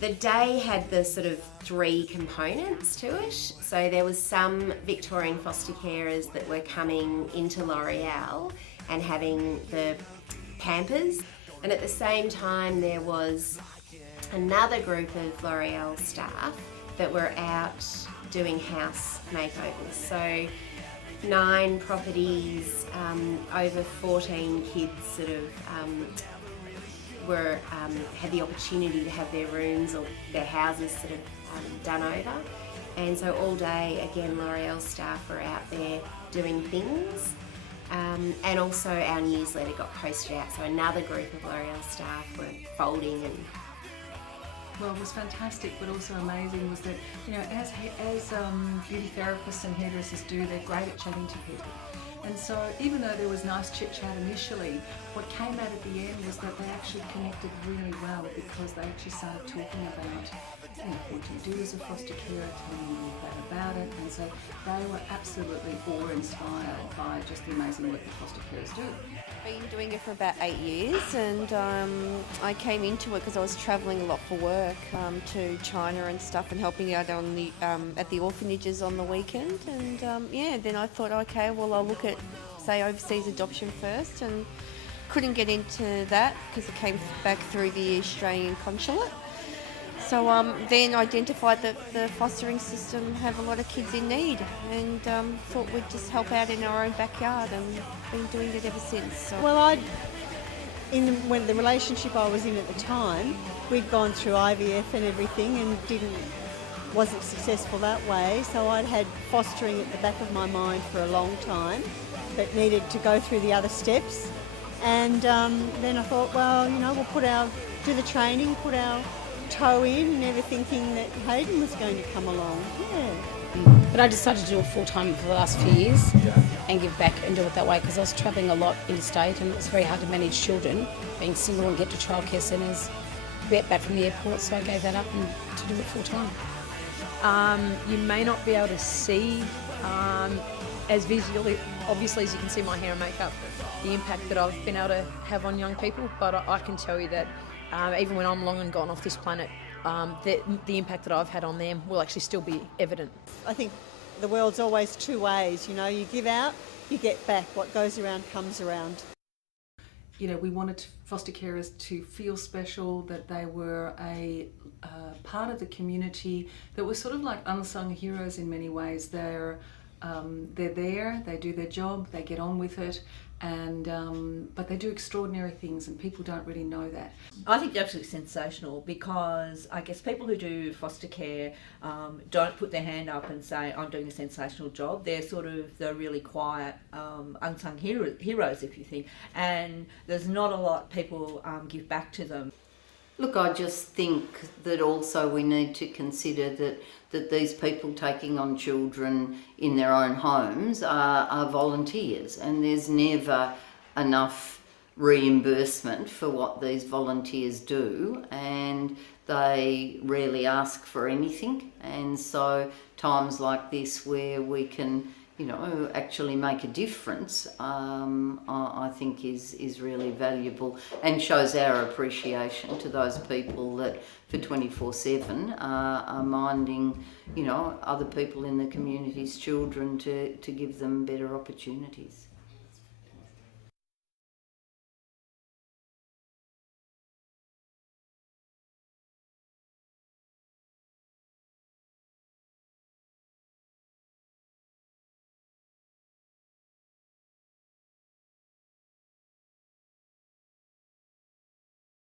The day had the sort of three components to it. So there was some Victorian foster carers that were coming into L'Oreal and having the Pampers, and at the same time there was another group of L'Oreal staff that were out doing house makeovers. So 9 properties, over 14 kids sort of had the opportunity to have their rooms or their houses sort of done over. And so all day, again, L'Oreal staff were out there doing things. And also our newsletter got posted out, so another group of L'Oreal staff were folding and... Well, it was fantastic, but also amazing was that, you know, as beauty therapists and hairdressers do, they're great at chatting to people. And so even though there was nice chit-chat initially, what came out at the end was that they actually connected really well, because they actually started talking about, you know, what do you do as a foster carer, telling me about it. And so they were absolutely awe-inspired by just the amazing work that foster carers do. I've been doing it for about 8 years, and I came into it because I was travelling a lot for work to China and stuff, and helping out on the at the orphanages on the weekend. And then I thought, okay, well, I'll look at, say, overseas adoption first, and couldn't get into that because it came back through the Australian consulate. So then identified that the fostering system have a lot of kids in need, and thought we'd just help out in our own backyard, and been doing it ever since. So. Well, when the relationship I was in at the time, we'd gone through IVF and everything, and wasn't successful that way. So I'd had fostering at the back of my mind for a long time, but needed to go through the other steps. And then I thought, well, you know, we'll do the training, put our toe in, never thinking that Hayden was going to come along. Yeah. But I decided to do it full time for the last few years and give back and do it that way, because I was travelling a lot interstate, and it was very hard to manage children, being single and get to childcare centres, get back from the airport, so I gave that up and to do it full time. You may not be able to see as visually, obviously, as you can see my hair and makeup, the impact that I've been able to have on young people, but I can tell you that even when I'm long and gone off this planet, the impact that I've had on them will actually still be evident. I think the world's always two ways, you know, you give out, you get back. What goes around comes around. You know, we wanted foster carers to feel special, that they were a part of the community, that were sort of like unsung heroes in many ways. They're there, they do their job, they get on with it, and but they do extraordinary things, and people don't really know that. I think they're absolutely sensational, because I guess people who do foster care don't put their hand up and say, I'm doing a sensational job. They're sort of the really quiet, unsung heroes, if you think, and there's not a lot people give back to them. Look, I just think that also we need to consider that these people taking on children in their own homes are volunteers, and there's never enough reimbursement for what these volunteers do, and they rarely ask for anything. And so times like this where we can, you know, actually make a difference, I think is really valuable, and shows our appreciation to those people that for 24/7 are minding, you know, other people in the community's children to give them better opportunities.